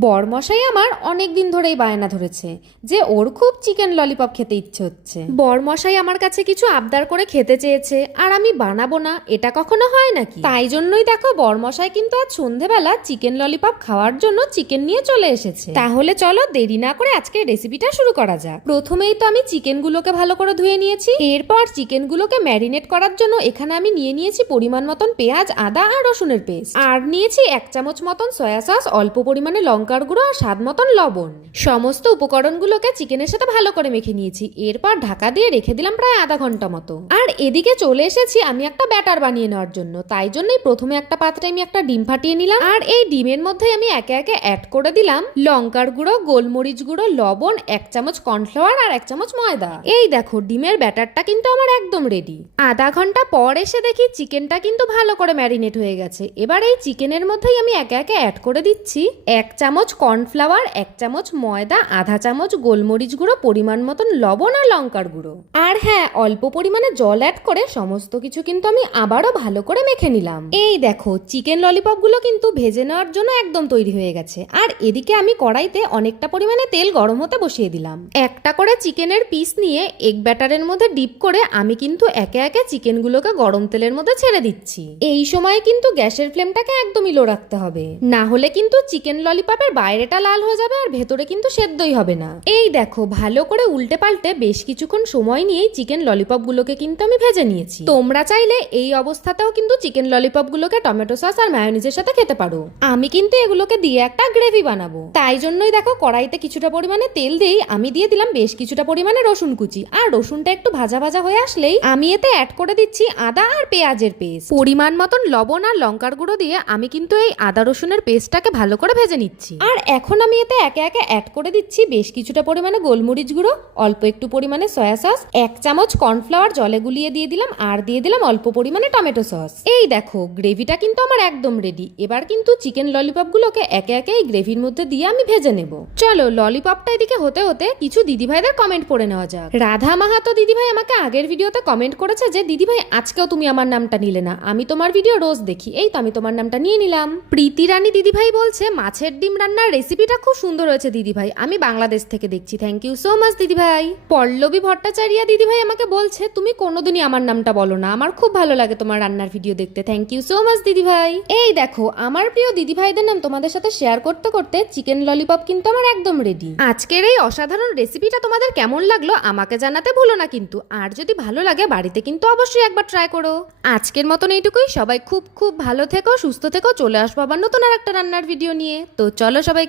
বরমশাই আমার অনেক দিন ধরেই বায়না ধরেছে যে ওর খুব চিকেন ললিপপ খেতে ইচ্ছে হচ্ছে। বরমশাই আমার কাছে কিছু আবদার করে খেতে চেয়েছে আর আমি বানাবো না, এটা কখনো হয় নাকি? তাই জন্যই দেখো বরমশাই কিন্তু আজ সন্ধেবেলা চিকেন ললিপপ খাওয়ার জন্য চিকেন নিয়ে চলে এসেছে। তাহলে চলো দেরি না করে আজকের রেসিপিটা শুরু করা যাক। প্রথমেই তো আমি চিকেনগুলোকে ভালো করে ধুয়ে নিয়েছি। এরপর চিকেনগুলোকে ম্যারিনেট করার জন্য এখানে আমি নিয়েছি পরিমাণ মতন পেঁয়াজ, আদা আর রসুনের পেস্ট, আর নিয়েছি 1 চামচ মতন সয়া সস, অল্প পরিমাণে লঙ্কার গুঁড়ো আর স্বাদ মতন লবণ। সমস্ত উপকরণগুলোকে চিকেনের সাথে ভালো করে মেখে নিয়েছি। এরপর ঢাকা দিয়ে রেখে দিলাম প্রায় আধা ঘন্টা মতো। আর এদিকে চলে এসেছি আমি একটা ব্যাটার বানিয়ে নেওয়ার জন্য। তাই জন্যই প্রথমে একটা পাত্রে আমি একটা ডিম ফাটিয়ে নিলাম, আর এই ডিমের মধ্যে আমি একে একে অ্যাড করে দিলাম লঙ্কার গুঁড়ো, গোলমরিচ গুঁড়ো, লবণ, 1 চামচ কর্নফ্লাওয়ার আর 1 চামচ ময়দা। এই দেখো ডিমের ব্যাটারটা কিন্তু আমার একদম রেডি। আধা ঘন্টা পর এসে দেখি চিকেনটা কিন্তু ভালো করে ম্যারিনেট হয়ে গেছে। এবার এই চিকেনের মধ্যেই আমি একে একে অ্যাড করে দিচ্ছি 1 চামচ কর্নফ্লাওয়ার, 1 চামচ ময়দা, আধা চামচ গোলমরিচ গুঁড়ো, পরিমাণ মতন লবণ আর লঙ্কার গুঁড়ো। আর হ্যাঁ, অল্প পরিমাণে জল অ্যাড করে সমস্ত কিছু কিন্তু আমি আবারও ভালো করে মেখে নিলাম। এই দেখো চিকেন ললিপপ গুলো কিন্তু ভেজে নেওয়ার জন্য একদম তৈরি হয়ে গেছে। আর এদিকে আমি কড়াইতে অনেকটা পরিমাণে তেল গরম হতে বসিয়ে দিলাম। একটা করে চিকেনের পিস নিয়ে এগ ব্যাটারের মধ্যে ডিপ করে আমি কিন্তু একে একে চিকেনগুলোকে গরম তেলের মধ্যে ছেড়ে দিচ্ছি। এই সময় কিন্তু গ্যাসের ফ্লেমটাকে একদমই লো রাখতে হবে, না হলে কিন্তু চিকেন ললিপপের বাইরেটা লাল হয়ে যাবে আর ভেতরে কিন্তু সেদ্ধই হবে না। এই দেখো ভালো করে উল্টে পাল্টে বেশ কিছুক্ষণ সময় নিয়েই চিকেন ললিপপ গুলোকে কিন্তু আমি ভেজে নিয়েছি। তোমরা চাইলে এই অবস্থাতেও কিন্তু চিকেন ললিপপ গুলোকে টমেটো সস আর মায়োনিজের সাথে খেতে পারো। আমি কিন্তু এগুলোকে দিয়ে একটা গ্রেভি বানাবো। তাই জন্যই দেখো কড়াইতে কিছুটা পরিমাণে তেল দিয়েই আমি দিয়ে দিলাম বেশ কিছুটা পরিমাণে রসুন কুচি। আর রসুনটা একটু ভাজা ভাজা হয়ে আসলেই আমি এতে অ্যাড করে দিচ্ছি আদা আর পেঁয়াজের পেস্ট। পরিমাণ মতন লবণ আর লঙ্কার গুঁড়ো দিয়ে আমি কিন্তু এই আদা রসুনের পেস্টটাকে ভালো করে ভেজে নিচ্ছি। আর এখন আমি এতে একে একে অ্যাড করে দিচ্ছি বেশ কিছুটা পরিমাণে গোলমরিচ গুঁড়ো, অল্প একটু পরিমাণে সয়া সস, 1 চামচ কর্নফ্লাওয়ার জলে গুলিয়ে দিয়ে দিলাম, আর দিয়ে দিলাম অল্প পরিমাণে টমেটো সস। এই দেখো গ্রেভিটা কিন্তু আমার একদম রেডি। এবার কিন্তু চিকেন ললিপপ গুলোকে একে একে এই গ্রেভির মধ্যে দিয়ে আমি ভেজে নেব। চলো ললিপপটা এদিকে হতে হতে কিছু দিদিভাইদের কমেন্ট পড়ে নেওয়া যাক। রাধা মাহাতো দিদিভাই আমাকে আগের ভিডিওতে কমেন্ট করেছে যে দিদিভাই আজকেও তুমি আমার নামটা নিলে না, আমি তোমার ভিডিও রোজ দেখি, এই তো আমি তোমার নামটা নিয়ে নিলাম। প্রীতি রানী দিদিভাই বলছে মাছের ডিম রান্নার রেসিপিটা খুব সুন্দর হয়েছে দিদিভাই, আমি বাংলাদেশ থেকে দেখছি, থ্যাংক ইউ সো মাচ দিদিভাই। পল্লবী ভট্টাচার্য দিদিভাই আমাকে বলছে তুমি কোনোদিনই আমার নামটা বলো না, আমার খুব ভালো লাগে তোমার রান্নার ভিডিও দেখতে, থ্যাংক ইউ সো মাচ দিদিভাই। এই দেখো আমার প্রিয় দিদিভাইদের নাম তোমাদের সাথে শেয়ার করতে করতে চিকেন ললিপপ কিন্তু আমার একদম রেডি। আজকের এই অসাধারণ রেসিপিটা তোমাদের কেমন লাগলো আমাকে জানাতে ভুলো না কিন্তু। আর যদি ভালো লাগে বাড়িতে কিন্তু অবশ্যই একবার ট্রাই করো। আজকের মতন এইটুকুই, সবাই খুব খুব ভালো থেকো, সুস্থ থেকো। চলে আসবো আবার নতুন আর একটা রান্নার ভিডিও নিয়ে। তো চলো সবাই